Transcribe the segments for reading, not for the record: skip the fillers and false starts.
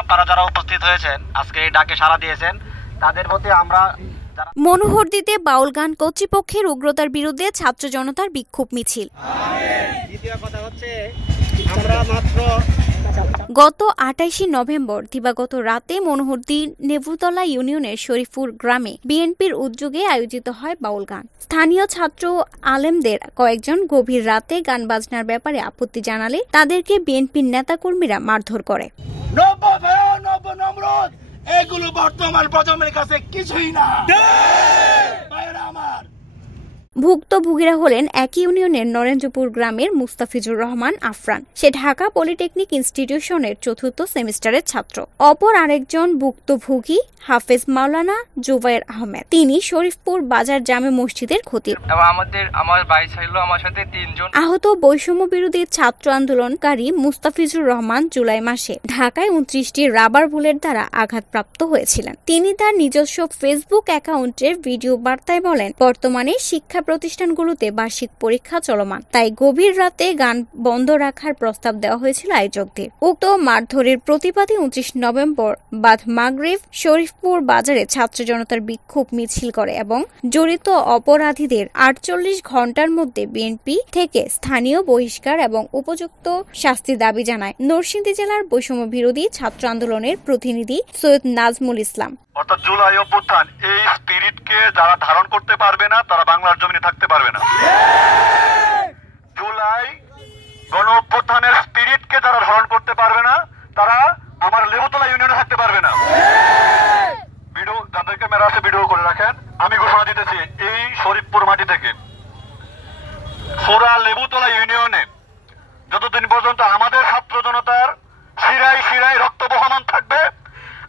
আপনারা যারা উপস্থিত হয়েছেন আজকে এই ডাকে সাড়া দিয়েছেন তাদের প্রতি আমরা মনোহরদীতে বাউল গান কর্তৃপক্ষের উগ্রতার বিরুদ্ধে ছাত্র জনতার বিক্ষোভ মিছিল। দ্বিতীয় কথা হচ্ছে আমরা মাত্র গত ২৮ নভেম্বর দিবাগত রাতে মনোহরদী নেভুতলা ইউনিয়নের শরীফপুর গ্রামে বিএনপির উদ্যোগে আয়োজিত হয় বাউল গান। স্থানীয় ছাত্র আলেমদের কয়েকজন গভীর রাতে গান বাজনার ব্যাপারে আপত্তি জানালে তাদেরকে বিএনপির নেতাকর্মীরা মারধর করে। এগুলো বর্তমান প্রজন্মের কাছে কিছুই না। ভুক্তভোগীরা হলেন একই ইউনিয়নের নরেন্দ্রপুর গ্রামের মুস্তাফিজুর রহমান আফরান। সে ঢাকা পলিটেকনিক ইনস্টিটিউশনের ৪র্থ সেমিস্টারের ছাত্র। অপর আরেকজন ভুক্তভোগী হাফেজ মাওলানা জুবায়ের আহমেদ। তিনি শরীফপুর বাজার জামে মসজিদের খতিব। আমার ভাই ছিল আমার সাথে ৩ জন। আহত বৈষম্য বিরোধী ছাত্র আন্দোলনকারী মুস্তাফিজুর রহমান জুলাই মাসে ঢাকায় ২৯টি রাবার বুলেট দ্বারা আঘাতপ্রাপ্ত হয়েছিলেন। তিনি তার নিজস্ব ফেসবুক অ্যাকাউন্টে ভিডিও বার্তায় বলেন, বর্তমানে শিক্ষা প্রতিষ্ঠানগুলোতে বার্ষিক পরীক্ষা চলমান, তাই গভীর রাতে গান বন্ধ রাখার প্রস্তাব দেওয়া হয়েছিল আয়োজকদের। উক্ত মারধরের প্রতিবাদে ২৯ নভেম্বর বাদ মাগরিব শরীফপুর বাজারে ছাত্র জনতার বিক্ষোভ মিছিল করে এবং জড়িত অপরাধীদের ৪৮ ঘণ্টার মধ্যে বিএনপি থেকে স্থানীয় বহিষ্কার এবং উপযুক্ত শাস্তি দাবি জানায় নরসিংদী জেলার বৈষম্য বিরোধী ছাত্র আন্দোলনের প্রতিনিধি সৈয়দ নাজমুল ইসলাম। অর্থাৎ জুলাই অভ্যুত্থান এই স্পিরিটকে যারা ধারণ করতে পারবে না তারা বাংলার জমিনে থাকতে পারবে না। জুলাই গণ অভ্যুত্থানের স্পিরিটকে যারা ধারণ করতে পারবে না তারা আমার লেবুতলা ইউনিয়নে থাকতে পারবে না। ভিডিও যাদের ক্যামেরা আছে ভিডিও করে রাখেন। আমি ঘোষণা দিতেছি এই শরীফপুর মাটি থেকে পুরা লেবুতলা ইউনিয়নে যতদিন পর্যন্ত আমাদের ছাত্র জনতার শিরায় শিরায় রক্ত বহমান থাকবে,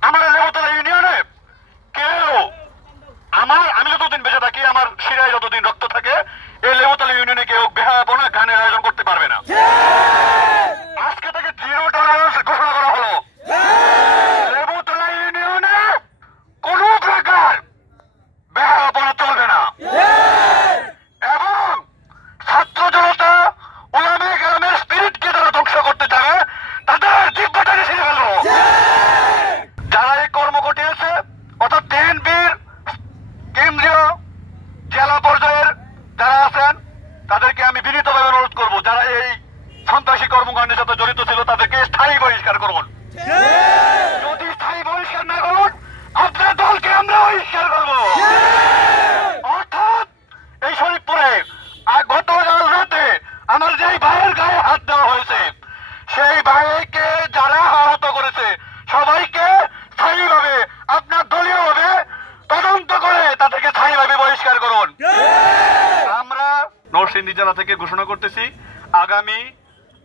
আমাদের লেবুতলা ইউনিয়নে কেউ আমি যতদিন বেঁচে থাকি আমার শিরায় যতদিন রক্ত থাকে এই লেবুতলা ইউনিয়নে কেউ বেহায়াপনা গানের আয়োজন করতে পারবে না। আজকে থেকে 0 টলারেন্স ঘোষণা করা হলো। লেবুতলা ইউনিয়নে কোন প্রকার বেহায়াপনা চলবে না এবং ছাত্র জনতা ওলামে গ্রামের স্পিরিটকে যারা ধ্বংস করতে চাবে তাদের জিহ্বাটাকে ছিঁড়ে ফেলবো। যারা এই কর্ম ঘটিয়েছে অর্থাৎ বিএনপির কেন্দ্রীয় জেলা পর্যায়ের যারা আছেন তাদেরকে আমি বিনীতভাবে অনুরোধ করব, যারা এই সন্ত্রাসী কর্মকাণ্ডের সাথে জড়িত ছিল তাদেরকে স্থায়ী বহিষ্কার করুন। যদি স্থায়ী বহিষ্কার না করুন আপনার দলকে আমরা বহিষ্কার করব। অর্থাৎ এই শরীফপুরে গতকাল রাতে আমার যেই ভাইয়ের গায়ে হাত দেওয়া হয়েছে সেই ভাইকে যারা আহত করেছে সবাইকে স্থায়ীভাবে আপনার দলীয়ভাবে তদন্ত করে তাদেরকে স্থায়ীভাবে বহিষ্কার করুন। আমরা নরসিংদী জেলা থেকে ঘোষণা করতেছি আগামী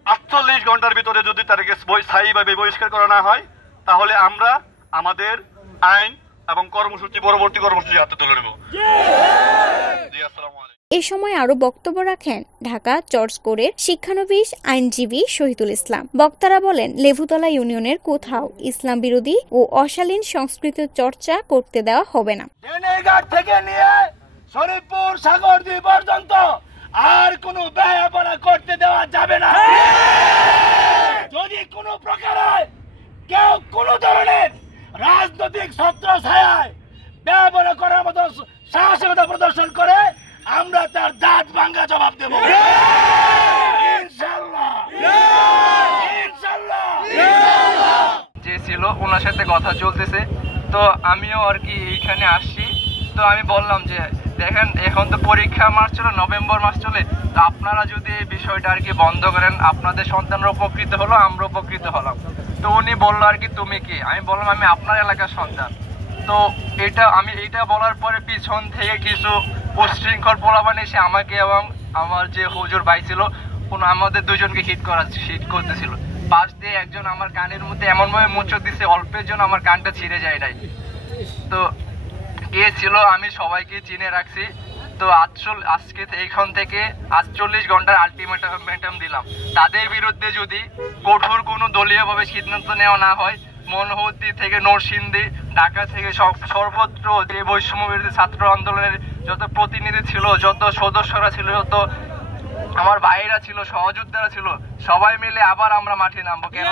৪৮ ঘন্টার ভিতরে যদি তাদেরকে স্থায়ীভাবে বহিষ্কার করা না হয় তাহলে আমরা আমাদের আইন এবং কর্মসূচি পরবর্তী কর্মসূচি হাতে তুলে নেব। এ সময় আরো বক্তব্য রাখেন ঢাকা চর্চ কোরের শিক্ষানবিশ আইনজীবী শহীদুল ইসলাম। বক্তারা বলেন, লেভুতলা ইউনিয়নের কোথাও ইসলাম বিরোধী ও অশালীন সংস্কৃতি চর্চা করতে দেওয়া হবে না। থেকে নিয়ে শরীফপুর সাগরদ্বীপ পর্যন্ত আর কোনো বেহায়াপনা করতে দেওয়া যাবে না। যদি কোনো প্রকারে কেউ কোনো ধরনের রাজনৈতিক ছত্র ছায়ায় বেহায়াপনা করার মতো সাহসিকতা প্রদর্শন করে আমরা তার দাঁত ভাঙা জবাব দেব ইনশাআল্লাহ। যে ছিল ওনার সাথে কথা চলতেছে, তো আমিও আর কি এইখানে আসছি। তো আমি বললাম যে দেখেন এখন তো পরীক্ষা মাস চলে, নভেম্বর মাস চলে, তো আপনারা যদি এই বিষয়টা আর কি বন্ধ করেন আপনাদের সন্তানরা উপকৃত হলো, আমরা উপকৃত হলাম। তো উনি বললো আর কি তুমি কি? আমি বললাম আমি আপনার এলাকার সন্তান। তো এইটা বলার পরে পিছন থেকে কিছু উশৃঙ্খল পোলাপান এসে আমাকে এবং আমার যে হুজুর ভাই ছিল আমাদের দুজনকে হিট করতেছিল। পাশ দিয়ে একজন আমার কানের মধ্যে এমনভাবে মুচড় দিছে অল্পের জন্য আমার কানটা ছিঁড়ে যায় নাই। তো এ ছিল, আমি সবাইকে চিনে রাখছি। তো আজকে এখান থেকে ৪৮ ঘন্টার আলটিমেটাম দিলাম। তাদের বিরুদ্ধে যদি কঠোর কোনো দলীয়ভাবে সিদ্ধান্ত নেওয়া না হয়, মনোহরদী থেকে নরসিংদী, ঢাকা থেকে সর্বত্র যে বৈষম্য বিরোধী ছাত্র আন্দোলনের যত প্রতিনিধি ছিল, যত সদস্যরা ছিল, যত আমার ভাইয়েরা ছিল, সহযোদ্ধারা ছিল, সবাই মিলে আবার আমরা মাঠে নামবো। কেন?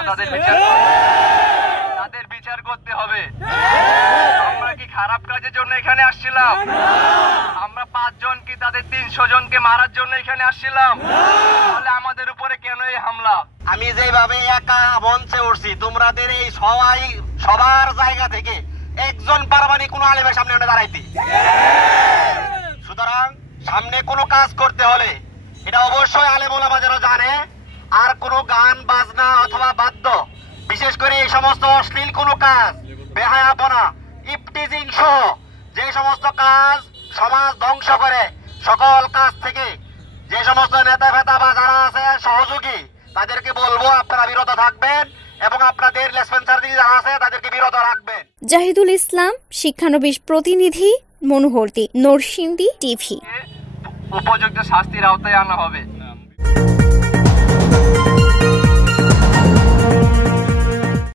তাদের চাঁদাবাজির জন্য এখানে আসছিলাম? আমরা 5 জন কি তাদের 300 জনকে মারার জন্য এখানে আসছিলাম? তাহলে আমাদের উপরে কেন এই হামলা? আমি যেভাবে একা মঞ্চে উঠছি, তোমাদের এই সবার জায়গা থেকে একজন পারবানি কোনো আলেমের সামনে দাঁড়াইতে। সুতরাং সামনে কোনো কাজ করতে হলে এটা অবশ্যই আলেম ওলামা যেন জানে। আর কোনো গান বাজনা অথবা বাদ্য, বিশেষ করে এই সমস্ত অশ্লীল কোনো কাজ, বেহায়াপনা, ইফটিজিং সহ যে সমস্ত কাজ সমাজ ধ্বংস করে, সকল কাজ থেকে যে সমস্ত নেতা ফেতা বা যারা আছে সহযোগী, তাদেরকে বলবো আপনারা বিরত থাকবেন এবং আপনাদের লেসপেন্সার যারা আছে তাদেরকে বিরত রাখবেন। জাহিদুল ইসলাম, শিক্ষানবিশ প্রতিনিধি, মনোহরদী, নরসিংদী টিভি। উপযুক্ত শাস্তির আওতায় আনা হবে।